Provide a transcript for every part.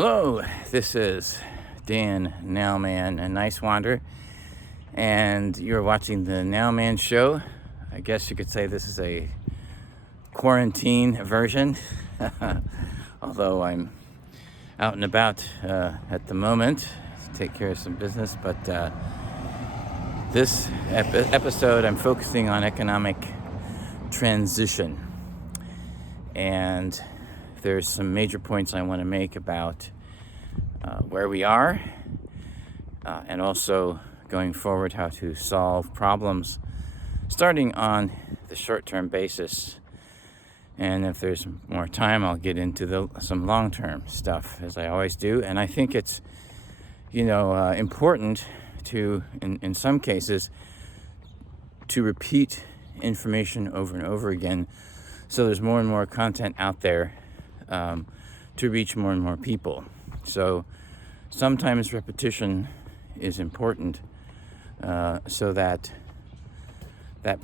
Hello, this is Dan Nowman Niswander, and you're watching the Nowman Show. I guess you could say this is a quarantine version, although I'm out and about at the moment to take care of some business. But this episode, I'm focusing on economic transition, and there's some major points I want to make about where we are and also going forward how to solve problems starting on the short-term basis. And if there's more time, I'll get into some long-term stuff, as I always do. And I think it's important to in some cases to repeat information over and over again, so there's more and more content out there to reach more and more people. So sometimes repetition is important so that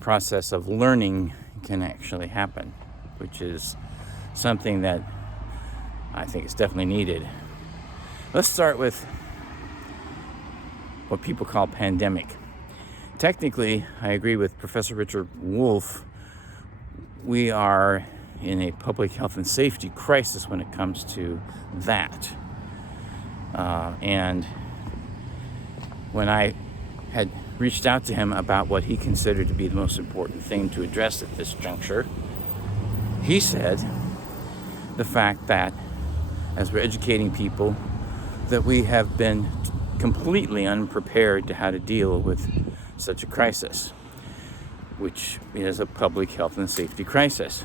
process of learning can actually happen, which is something that I think is definitely needed. Let's start with what people call pandemic. Technically, I agree with Professor R.Wolff. We are in a public health and safety crisis when it comes to that. And when I had reached out to him about what he considered to be the most important thing to address at this juncture, he said the fact that as we're educating people, that we have been completely unprepared to how to deal with such a crisis, which is a public health and safety crisis.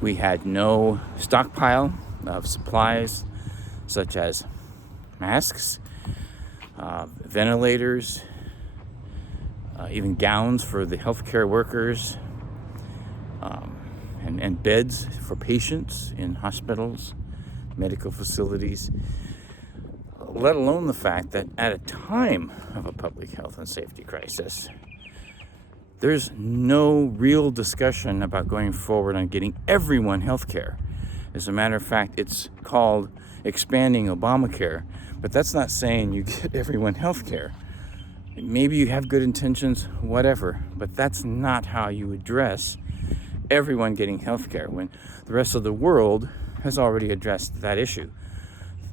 We had no stockpile of supplies such as masks, ventilators, even gowns for the healthcare workers, and beds for patients in hospitals, medical facilities, let alone the fact that at a time of a public health and safety crisis, there's no real discussion about going forward on getting everyone health care. As a matter of fact, it's called expanding Obamacare, but that's not saying you get everyone health care. Maybe you have good intentions, whatever, but that's not how you address everyone getting health care when the rest of the world has already addressed that issue.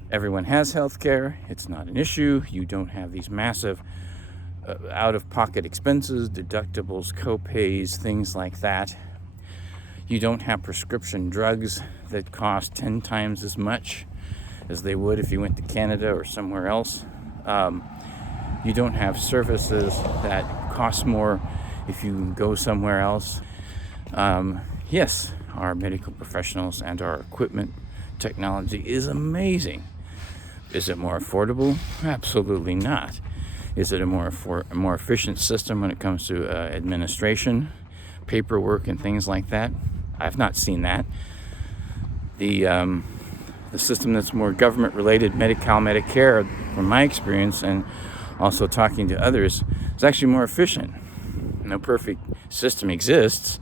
Everyone has health care. It's not an issue. You don't have these massive out-of-pocket expenses, deductibles, co-pays, things like that. You don't have prescription drugs that cost 10 times as much as they would if you went to Canada or somewhere else. You don't have services that cost more if you go somewhere else. Yes, our medical professionals and our equipment technology is amazing. Is it more affordable? Absolutely not. Is it a more efficient system when it comes to administration, paperwork, and things like that? I've not seen that. The system that's more government-related, Medi-Cal, Medicare, from my experience and also talking to others, is actually more efficient. No perfect system exists,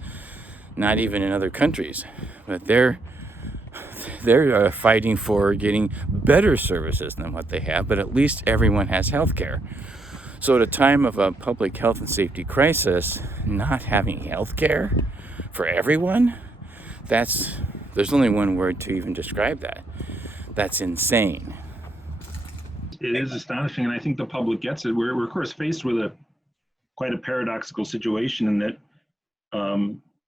not even in other countries, but they're fighting for getting better services than what they have, but at least everyone has health care. So at a time of a public health and safety crisis, not having health care for everyone, there's only one word to even describe that. That's insane. It is astonishing, and I think the public gets it. We're of course faced with quite a paradoxical situation in that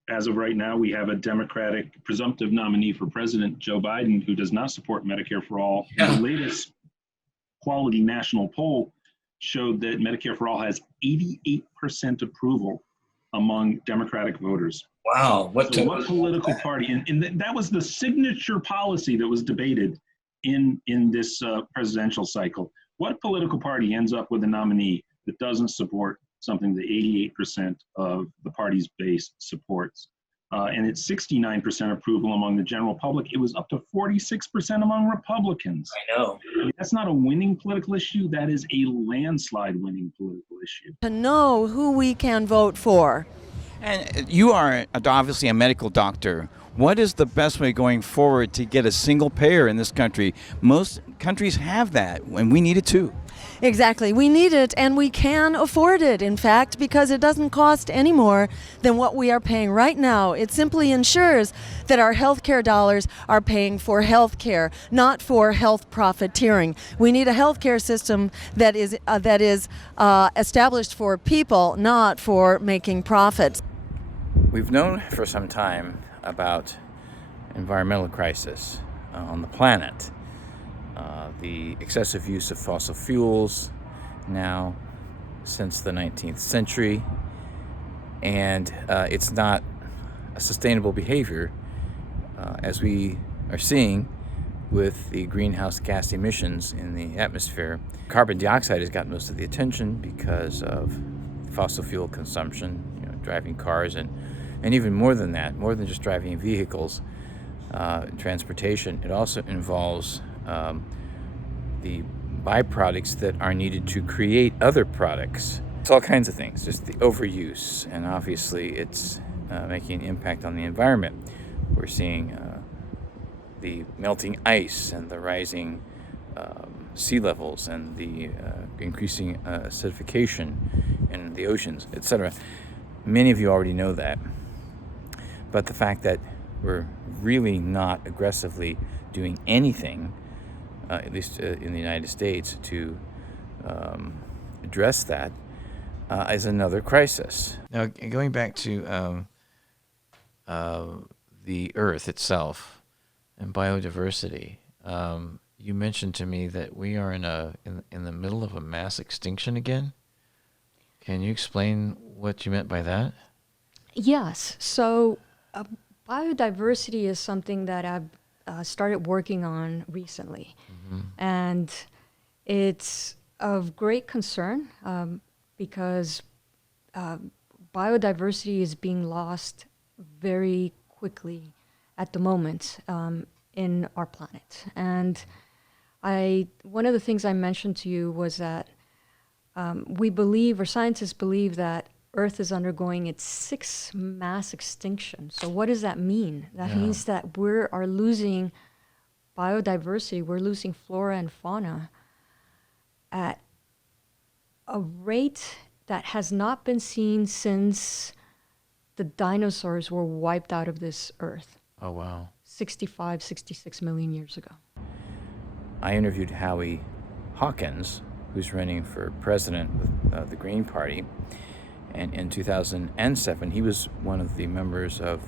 as of right now, we have a Democratic presumptive nominee for president, Joe Biden, who does not support Medicare for All. Yeah. The latest Quality national poll showed that Medicare for All has 88% approval among Democratic voters. Wow. What political party, and that was the signature policy that was debated in this presidential cycle. What political party ends up with a nominee that doesn't support something that 88% of the party's base supports? And it's 69% approval among the general public. It was up to 46% among Republicans. I know. I mean, that's not a winning political issue. That is a landslide winning political issue. To know who we can vote for And you are obviously a medical doctor. What is the best way going forward to get a single payer in this country? Most countries have that, and we need it too. Exactly. We need it, and we can afford it, in fact, because it doesn't cost any more than what we are paying right now. It simply ensures that our healthcare dollars are paying for healthcare, not for health profiteering. We need a healthcare system that is established for people, not for making profits. We've known for some time about environmental crisis on the planet. The excessive use of fossil fuels now since the 19th century, and it's not a sustainable behavior as we are seeing with the greenhouse gas emissions in the atmosphere. Carbon dioxide has got most of the attention because of fossil fuel consumption, driving cars, and even more than that, more than just driving vehicles, transportation. It also involves the byproducts that are needed to create other products. It's all kinds of things, just the overuse, and obviously it's making an impact on the environment. We're seeing the melting ice and the rising sea levels and the increasing acidification in the oceans, etc. Many of you already know that, but the fact that we're really not aggressively doing anything, at least in the United States, to address that is another crisis. Now, going back to the Earth itself and biodiversity, you mentioned to me that we are in the middle of a mass extinction again. Can you explain what you meant by that? Yes. So biodiversity is something that I've started working on recently. Mm-hmm. And it's of great concern because biodiversity is being lost very quickly at the moment in our planet. And one of the things I mentioned to you was that we believe, or scientists believe, that Earth is undergoing its 6th mass extinction. So what does that mean? That means that we are losing biodiversity, we're losing flora and fauna at a rate that has not been seen since the dinosaurs were wiped out of this Earth. Oh, wow. 66 million years ago. I interviewed Howie Hawkins, who's running for president with the Green Party. And in 2007, he was one of the members of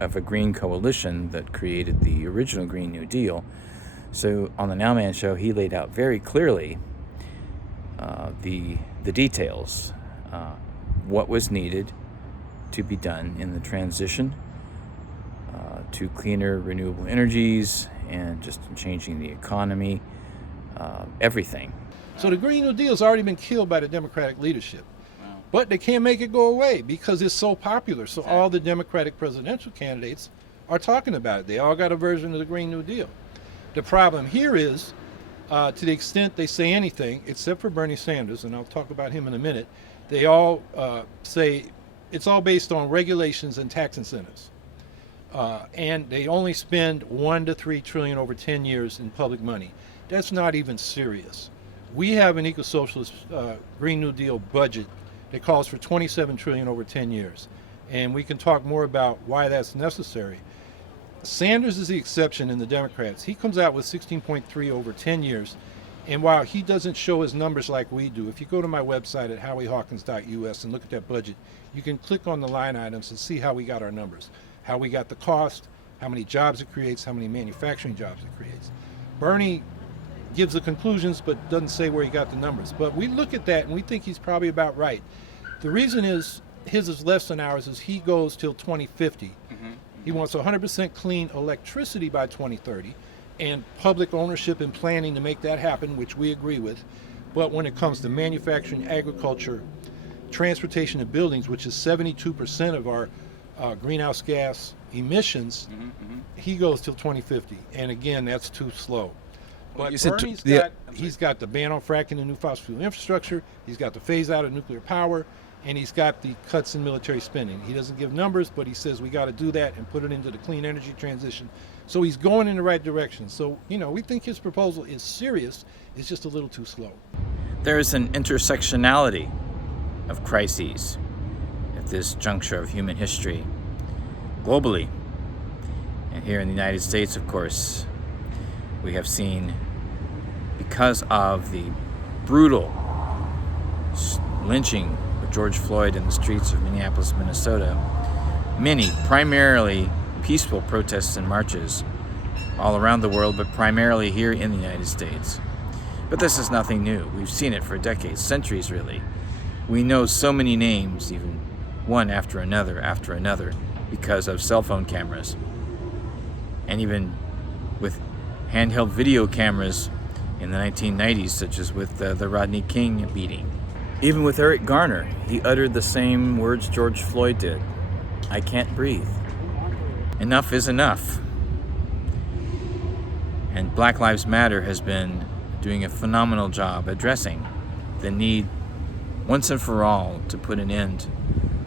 a green coalition that created the original Green New Deal. So on the Nowman Show, he laid out very clearly the details, what was needed to be done in the transition to cleaner renewable energies and just changing the economy, everything. So the Green New Deal's already been killed by the Democratic leadership. But they can't make it go away because it's so popular. So all the Democratic presidential candidates are talking about it. They all got a version of the Green New Deal. The problem here is, to the extent they say anything, except for Bernie Sanders, and I'll talk about him in a minute, they all say it's all based on regulations and tax incentives. And they only spend 1 to 3 trillion over 10 years in public money. That's not even serious. We have an eco-socialist Green New Deal budget that calls for 27 trillion over 10 years. And we can talk more about why that's necessary. Sanders is the exception in the Democrats. He comes out with 16.3 over 10 years. And while he doesn't show his numbers like we do, if you go to my website at howiehawkins.us and look at that budget, you can click on the line items and see how we got our numbers, how we got the cost, how many jobs it creates, how many manufacturing jobs it creates. Bernie gives the conclusions but doesn't say where he got the numbers. But we look at that and we think he's probably about right. The reason is his is less than ours is he goes till 2050. Mm-hmm. He wants 100% clean electricity by 2030 and public ownership and planning to make that happen, which we agree with. But when it comes to manufacturing, agriculture, transportation, and buildings, which is 72% of our greenhouse gas emissions, he goes till 2050. And again, that's too slow. But Bernie's got the ban on fracking and new fossil fuel infrastructure. He's got the phase out of nuclear power. and he's got the cuts in military spending. He doesn't give numbers, but he says we got to do that and put it into the clean energy transition. So he's going in the right direction. So, we think his proposal is serious. It's just a little too slow. There is an intersectionality of crises at this juncture of human history, globally. And here in the United States, of course, we have seen, because of the brutal lynching of George Floyd in the streets of Minneapolis, Minnesota, many primarily peaceful protests and marches all around the world, but primarily here in the United States. But this is nothing new. We've seen it for decades, centuries really. We know so many names, even one after another, because of cell phone cameras. And even with handheld video cameras in the 1990s, such as with the Rodney King beating. Even with Eric Garner, he uttered the same words George Floyd did. I can't breathe. Enough is enough. And Black Lives Matter has been doing a phenomenal job addressing the need once and for all to put an end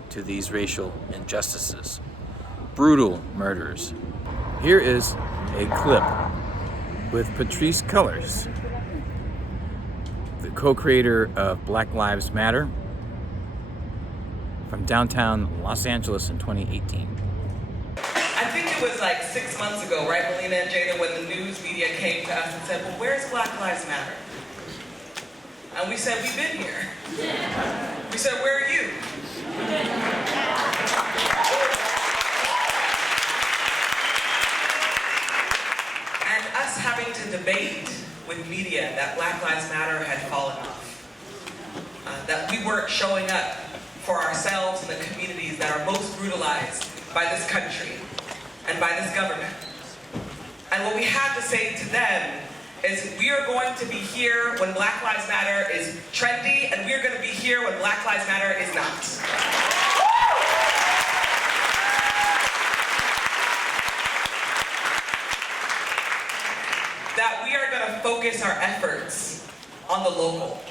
to these racial injustices, brutal murders. Here is a clip with Patrice Cullors, the co-creator of Black Lives Matter, from downtown Los Angeles in 2018. I think it was like 6 months ago, right, Melina and Jada, when the news media came to us and said, well, where's Black Lives Matter? And we said, we've been here. We said, where are you? And us having to debate with media that Black Lives Matter had fallen off. That we weren't showing up for ourselves and the communities that are most brutalized by this country and by this government. And what we had to say to them is we are going to be here when Black Lives Matter is trendy, and we are going to be here when Black Lives Matter is not. That we are going to focus our efforts on the local,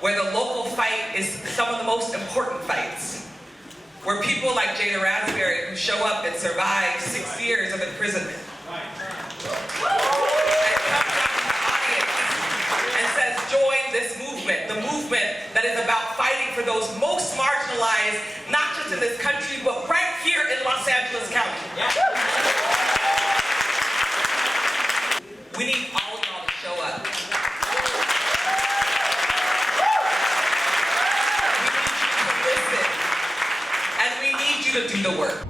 where the local fight is some of the most important fights. Where people like Jada Raspberry, who show up and survive 6 years of imprisonment, and comes out to the audience and says, join this movement, the movement that is about fighting for those most marginalized, not just in this country, but right here in Los Angeles County. We need all of y'all to show up. To do the work.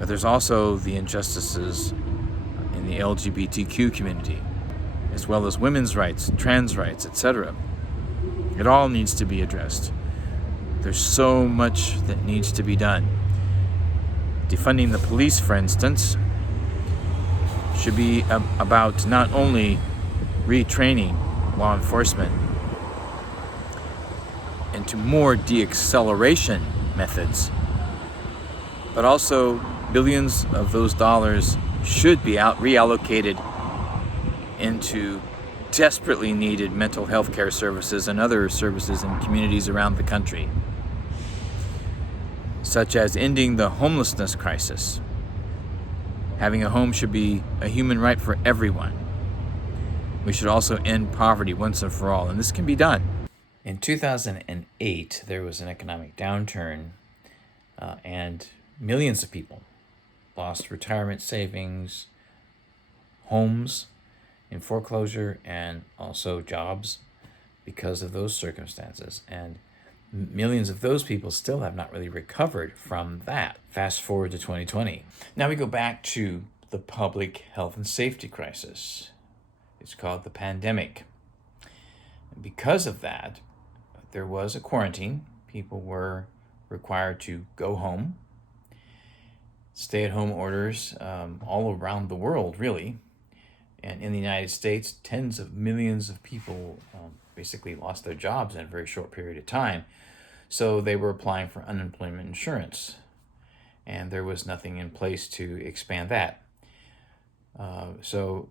But there's also the injustices in the LGBTQ community, as well as women's rights, trans rights, etc. It all needs to be addressed. There's so much that needs to be done. Defunding the police, for instance, should be about not only retraining law enforcement into more de-acceleration methods, but also billions of those dollars should be reallocated into desperately needed mental health care services and other services in communities around the country, such as ending the homelessness crisis. Having a home should be a human right for everyone. We should also end poverty once and for all, and this can be done. In 2008, there was an economic downturn, and millions of people lost retirement savings, homes in foreclosure, and also jobs because of those circumstances. And millions of those people still have not really recovered from that. Fast forward to 2020. Now we go back to the public health and safety crisis. It's called the pandemic. And because of that, there was a quarantine. People were required to go home. Stay-at-home orders all around the world, really. And in the United States, tens of millions of people basically lost their jobs in a very short period of time. So they were applying for unemployment insurance. And there was nothing in place to expand that. So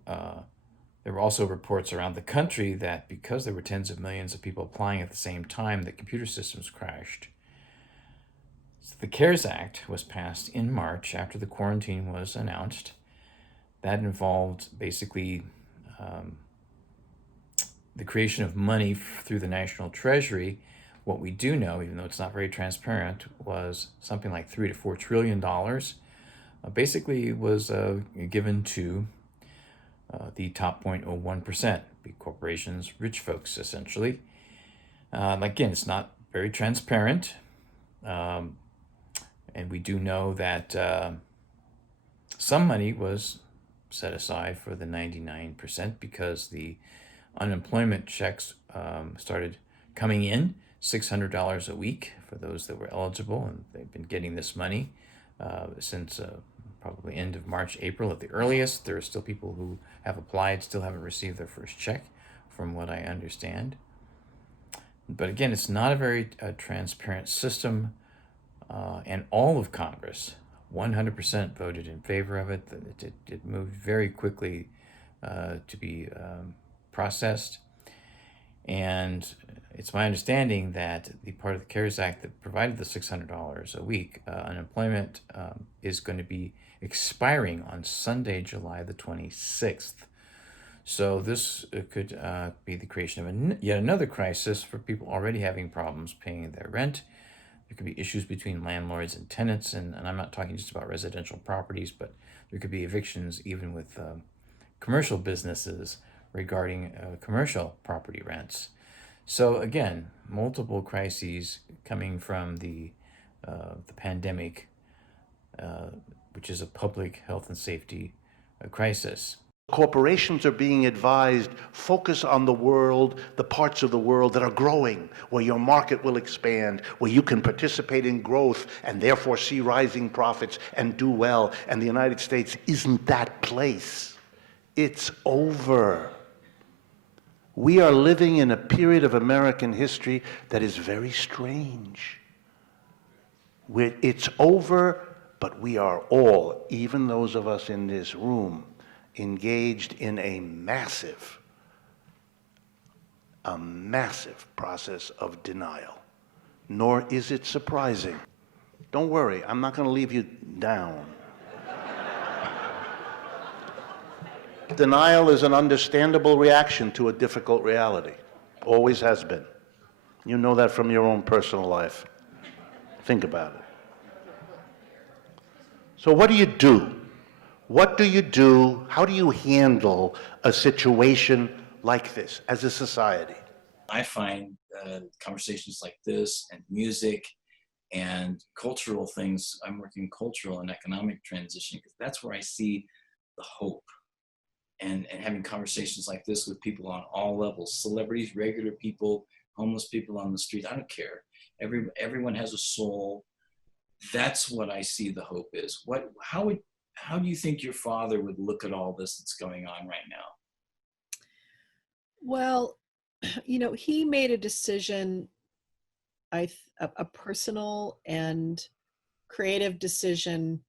There were also reports around the country that because there were tens of millions of people applying at the same time, that computer systems crashed. So the CARES Act was passed in March after the quarantine was announced. That involved basically the creation of money through the National Treasury. What we do know, even though it's not very transparent, was something like $3 to $4 trillion. Basically was given to the top 0.01%, big corporations, rich folks, essentially. Again, it's not very transparent. And we do know that some money was set aside for the 99% because the unemployment checks started coming in, $600 a week for those that were eligible, and they've been getting this money since probably end of March, April at the earliest. There are still people who have applied, still haven't received their first check, from what I understand. But again, it's not a very transparent system, and all of Congress 100% voted in favor of it. It moved very quickly to be processed. And it's my understanding that the part of the CARES Act that provided the $600 a week unemployment is going to be expiring on Sunday, July the 26th. So this could be the creation of yet another crisis for people already having problems paying their rent. There could be issues between landlords and tenants, and I'm not talking just about residential properties, but there could be evictions even with commercial businesses regarding commercial property rents. So again, multiple crises coming from the pandemic, which is a public health and safety crisis. Corporations are being advised, focus on the world, the parts of the world that are growing, where your market will expand, where you can participate in growth and therefore see rising profits and do well. And the United States isn't that place. It's over. We are living in a period of American history that is very strange. It's over, but we are all, even those of us in this room, engaged in a massive process of denial. Nor is it surprising. Don't worry, I'm not going to leave you down. Denial is an understandable reaction to a difficult reality. Always has been. You know that from your own personal life. Think about it. So what do you do? What do you do? How do you handle a situation like this as a society? I find conversations like this and music and cultural things, I'm working cultural and economic transition, because that's where I see the hope. And having conversations like this with people on all levels, celebrities, regular people, homeless people on the street, I don't care. Everyone has a soul. That's what I see the hope is. How do you think your father would look at all this that's going on right now? Well, he made a decision, a personal and creative decision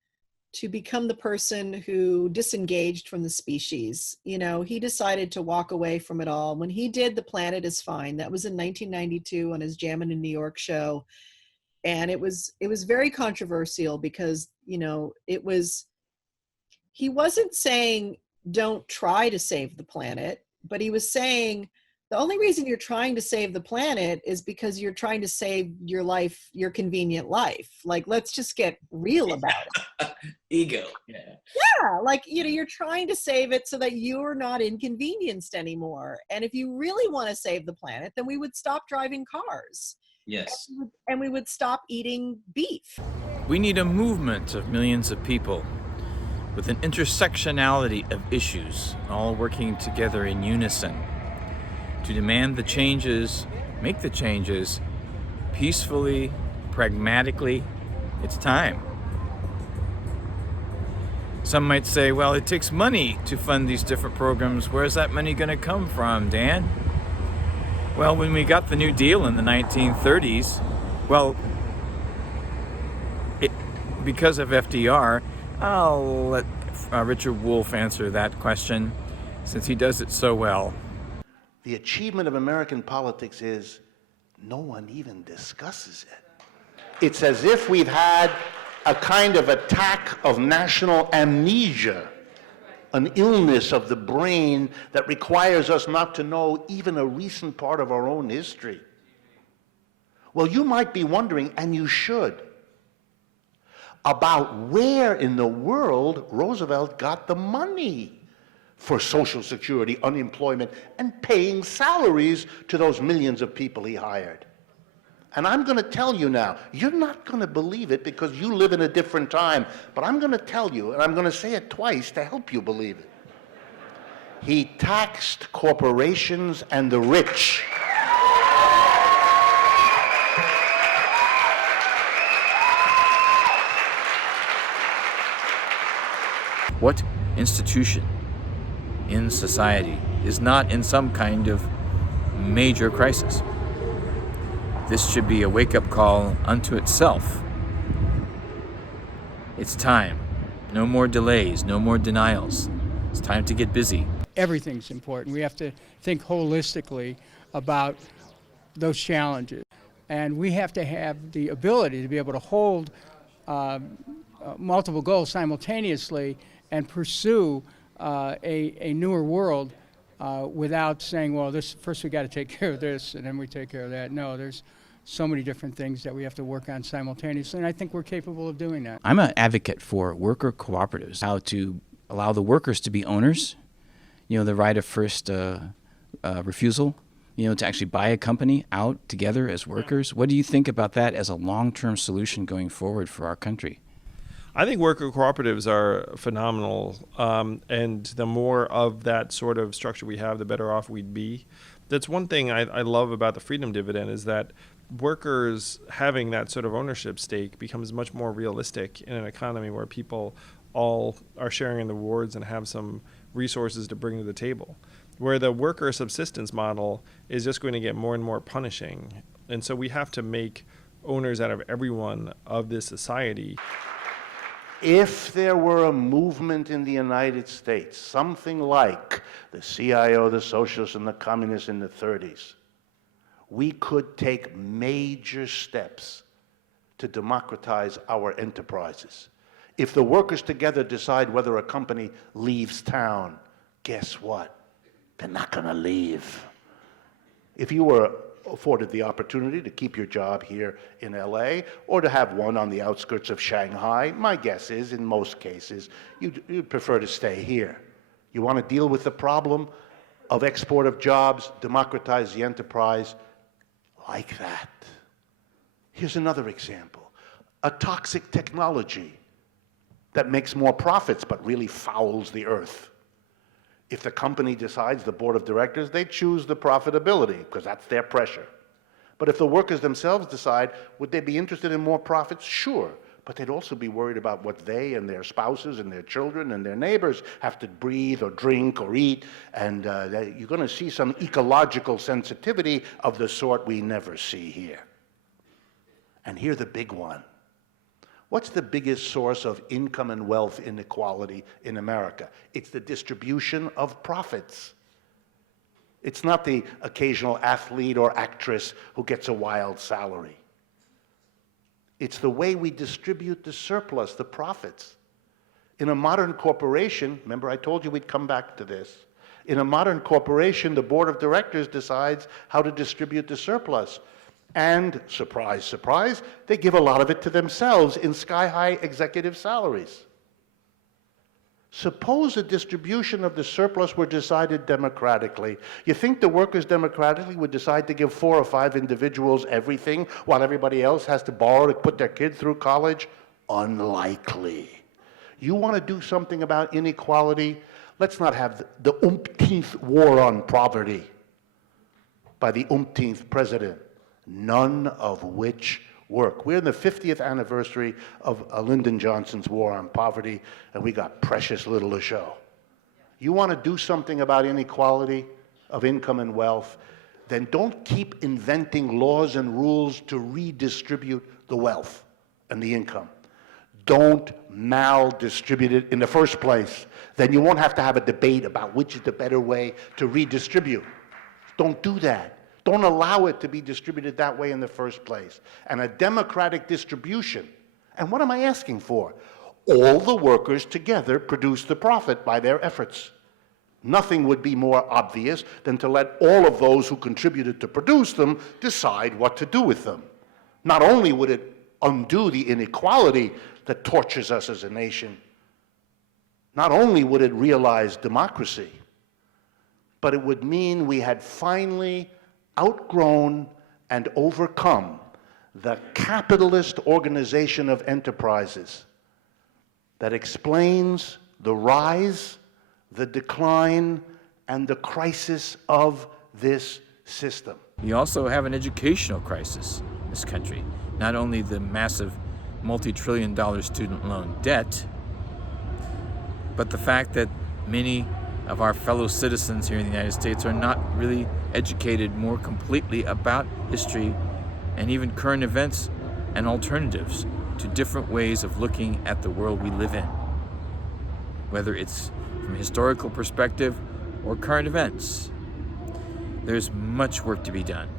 to become the person who disengaged from the species. He decided to walk away from it all. When he did The Planet is Fine, that was in 1992 on his Jammin' in New York show. And it was very controversial because, he wasn't saying don't try to save the planet, but he was saying the only reason you're trying to save the planet is because you're trying to save your life, your convenient life. Like, let's just get real about it. Ego. Yeah. Yeah. You're trying to save it so that you're not inconvenienced anymore. And if you really want to save the planet, then we would stop driving cars. Yes. And we would stop eating beef. We need a movement of millions of people with an intersectionality of issues, all working together in unison to demand the changes, make the changes peacefully, pragmatically. It's time. Some might say, well, it takes money to fund these different programs. Where's that money going to come from, Dan? Well, when we got the New Deal in the 1930s, because of FDR, I'll let Richard Wolff answer that question. since he does it so well. The achievement of American politics is no one even discusses it. It's as if we've had a kind of attack of national amnesia, an illness of the brain that requires us not to know even a recent part of our own history. Well, you might be wondering, and you should, about where in the world Roosevelt got the money for Social Security, unemployment, and paying salaries to those millions of people he hired. And I'm going to tell you now, you're not going to believe it because you live in a different time, but I'm going to tell you, and I'm going to say it twice to help you believe it. He taxed corporations and the rich. What institution in society is not in some kind of major crisis? This should be a wake-up call unto itself. It's time. No more delays, no more denials. It's time to get busy. Everything's important. We have to think holistically about those challenges. And we have to have the ability to be able to hold multiple goals simultaneously and pursue a newer world without saying, well, this first we got to take care of this and then we take care of that. No, there's so many different things that we have to work on simultaneously, and I think we're capable of doing that. I'm an advocate for worker cooperatives, how to allow the workers to be owners, the right of first refusal, to actually buy a company out together as workers. What do you think about that as a long-term solution going forward for our country? I think worker cooperatives are phenomenal, and the more of that sort of structure we have, the better off we'd be. That's one thing I love about the Freedom Dividend is that workers having that sort of ownership stake becomes much more realistic in an economy where people all are sharing in the rewards and have some resources to bring to the table. Where the worker subsistence model is just going to get more and more punishing. And so we have to make owners out of everyone of this society. If there were a movement in the United States, something like the CIO, the socialists, and the communists in the 30s, we could take major steps to democratize our enterprises. If the workers together decide whether a company leaves town, guess what? They're not going to leave. If you were afforded the opportunity to keep your job here in LA or to have one on the outskirts of Shanghai, my guess is, in most cases, you'd prefer to stay here. You want to deal with the problem of export of jobs, democratize the enterprise, like that. Here's another example. A toxic technology that makes more profits but really fouls the earth. If the company decides, the board of directors, they choose the profitability because that's their pressure. But if the workers themselves decide, would they be interested in more profits? Sure. But they'd also be worried about what they and their spouses and their children and their neighbors have to breathe or drink or eat. And you're going to see some ecological sensitivity of the sort we never see here. And here's the big one. What's the biggest source of income and wealth inequality in America? It's the distribution of profits. It's not the occasional athlete or actress who gets a wild salary. It's the way we distribute the surplus, the profits. In a modern corporation, remember I told you we'd come back to this. In a modern corporation, the board of directors decides how to distribute the surplus. And, surprise, surprise, they give a lot of it to themselves in sky-high executive salaries. Suppose a distribution of the surplus were decided democratically. You think the workers democratically would decide to give 4 or 5 individuals everything while everybody else has to borrow to put their kid through college? Unlikely. You want to do something about inequality? Let's not have the umpteenth war on poverty by the umpteenth president, none of which work. We're in the 50th anniversary of Lyndon Johnson's war on poverty, and we got precious little to show. You want to do something about inequality of income and wealth, then don't keep inventing laws and rules to redistribute the wealth and the income. Don't maldistribute it in the first place. Then you won't have to have a debate about which is the better way to redistribute. Don't do that. Don't allow it to be distributed that way in the first place. And a democratic distribution. And what am I asking for? All the workers together produce the profit by their efforts. Nothing would be more obvious than to let all of those who contributed to produce them decide what to do with them. Not only would it undo the inequality that tortures us as a nation, not only would it realize democracy, but it would mean we had finally outgrown and overcome the capitalist organization of enterprises that explains the rise, the decline, and the crisis of this system. We also have an educational crisis in this country. Not only the massive multi-trillion-dollar student loan debt, but the fact that many of our fellow citizens here in the United States are not really educated more completely about history and even current events and alternatives to different ways of looking at the world we live in, whether it's from a historical perspective or current events. There's much work to be done.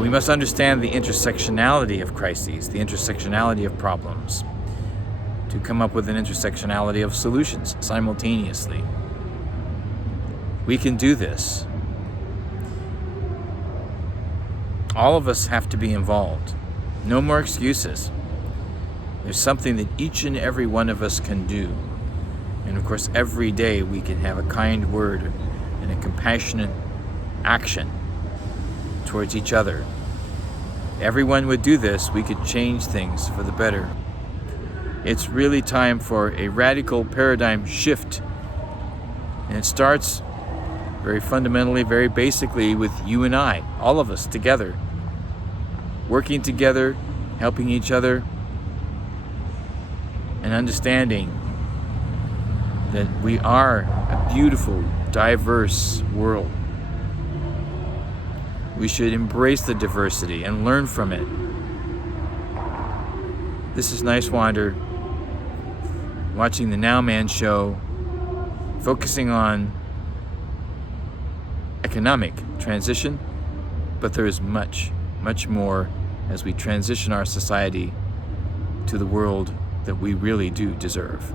We must understand the intersectionality of crises, the intersectionality of problems, to come up with an intersectionality of solutions simultaneously. We can do this. All of us have to be involved. No more excuses. There's something that each and every one of us can do. And of course, every day we can have a kind word and a compassionate action towards each other. If everyone would do this, we could change things for the better. It's really time for a radical paradigm shift. And it starts very fundamentally, very basically with you and I, all of us together, working together, helping each other, and understanding that we are a beautiful, diverse world. We should embrace the diversity and learn from it. This is Niswander, watching the Nowman Show, focusing on economic transition, but there is much, much more as we transition our society to the world that we really do deserve.